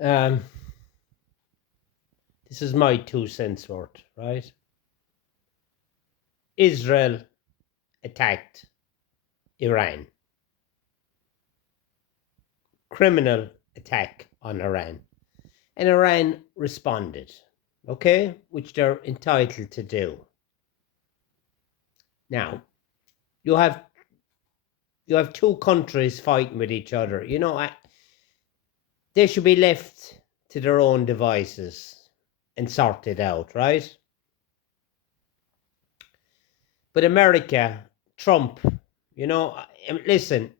Um, this is my 2 cents worth, right? Israel attacked Iran. Criminal attack on Iran. And Iran responded, okay? Which they're entitled to do. Now, you have two countries fighting with each other. They should be left to their own devices and sort it out, right? But America, Trump, listen,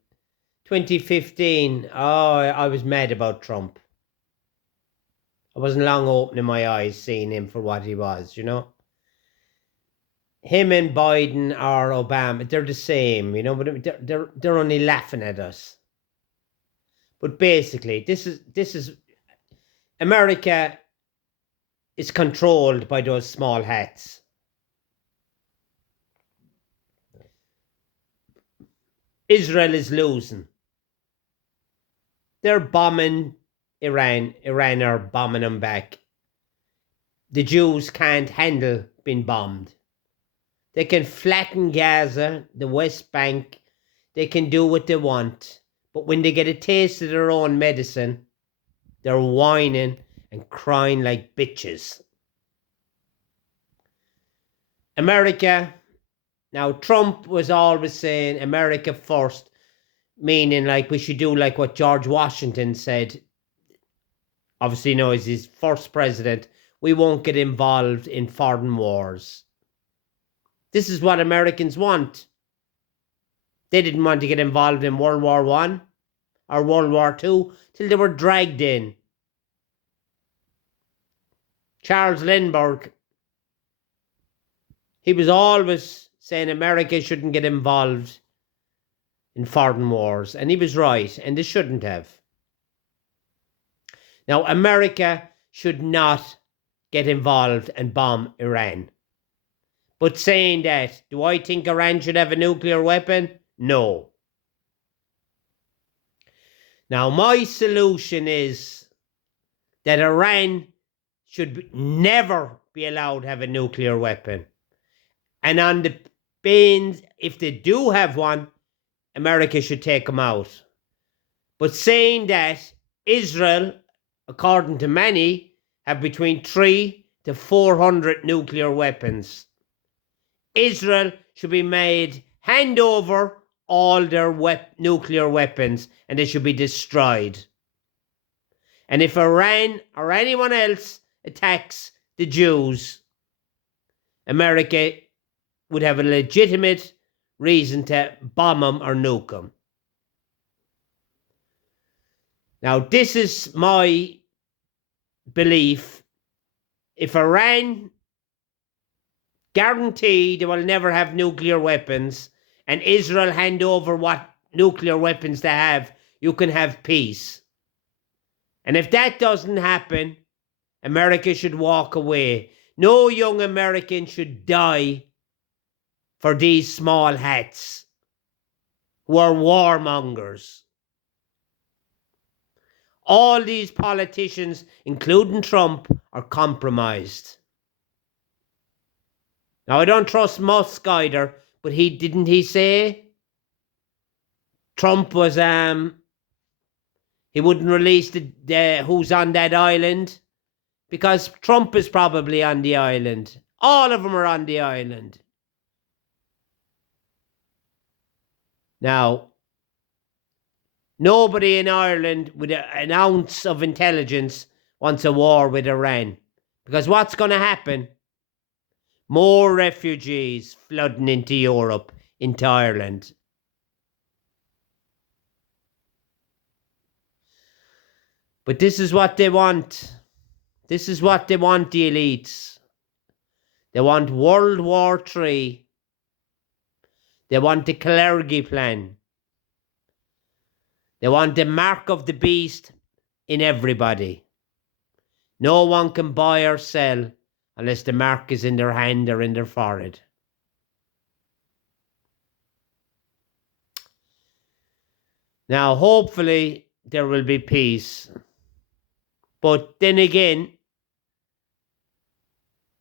2015, I was mad about Trump. I wasn't long opening my eyes seeing him for what he was, Him and Biden or Obama, they're the same, but they're only laughing at us. But basically, this is America is controlled by those small hats. Israel is losing. They're bombing Iran. Iran are bombing them back. The Jews can't handle being bombed. They can flatten Gaza, the West Bank. They can do what they want. But when they get a taste of their own medicine, they're whining and crying like bitches. America, now Trump was always saying America first, meaning like we should do like what George Washington said. Obviously, as his first president, we won't get involved in foreign wars. This is what Americans want. They didn't want to get involved in World War I or World War II till they were dragged in. Charles Lindbergh, he was always saying America shouldn't get involved in foreign wars, and he was right, and they shouldn't have. Now, America should not get involved and bomb Iran. But saying that, do I think Iran should have a nuclear weapon? No. Now, my solution is that Iran should never be allowed to have a nuclear weapon. And on the bans, if they do have one, America should take them out. But saying that Israel, according to many, have between 300 to 400 nuclear weapons. Israel should be made hand over all their nuclear weapons and they should be destroyed. And if Iran or anyone else attacks the Jews, America would have a legitimate reason to bomb them or nuke them. Now, this is my belief. If Iran guarantee they will never have nuclear weapons, and Israel hand over what nuclear weapons they have, you can have peace. And if that doesn't happen, America should walk away. No young American should die for these small hats who are warmongers. All these politicians, including Trump, are compromised. Now, I don't trust Musk either, but didn't he say Trump was he wouldn't release the who's on that island, because Trump is probably on the island. All of them are on the island. Now, nobody in Ireland with an ounce of intelligence wants a war with Iran, because what's going to happen? More refugees flooding into Europe, into Ireland. But this is what they want. This is what they want, the elites. They want World War III. They want the Kalergi plan. They want the mark of the beast in everybody. No one can buy or sell unless the mark is in their hand or in their forehead. Now, hopefully, there will be peace. But then again,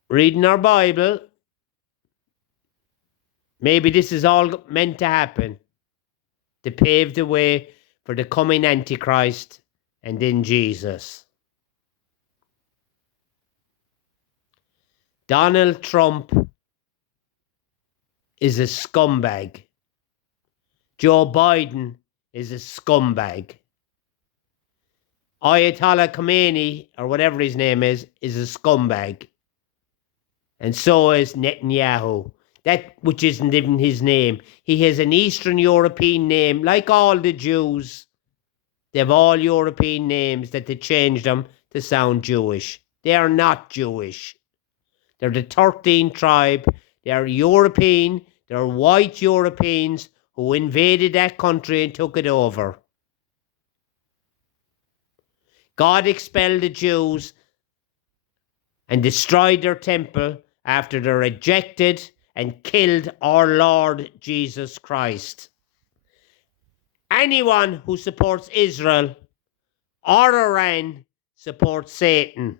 reading our Bible, maybe this is all meant to happen to pave the way for the coming Antichrist and then Jesus. Donald Trump is a scumbag. Joe Biden is a scumbag. Ayatollah Khomeini, or whatever his name is a scumbag. And so is Netanyahu. That which isn't even his name. He has an Eastern European name, like all the Jews. They have all European names that they changed them to sound Jewish. They are not Jewish. They're the 13th tribe. They're European. They're white Europeans who invaded that country and took it over. God expelled the Jews and destroyed their temple after they rejected and killed our Lord Jesus Christ. Anyone who supports Israel or Iran supports Satan.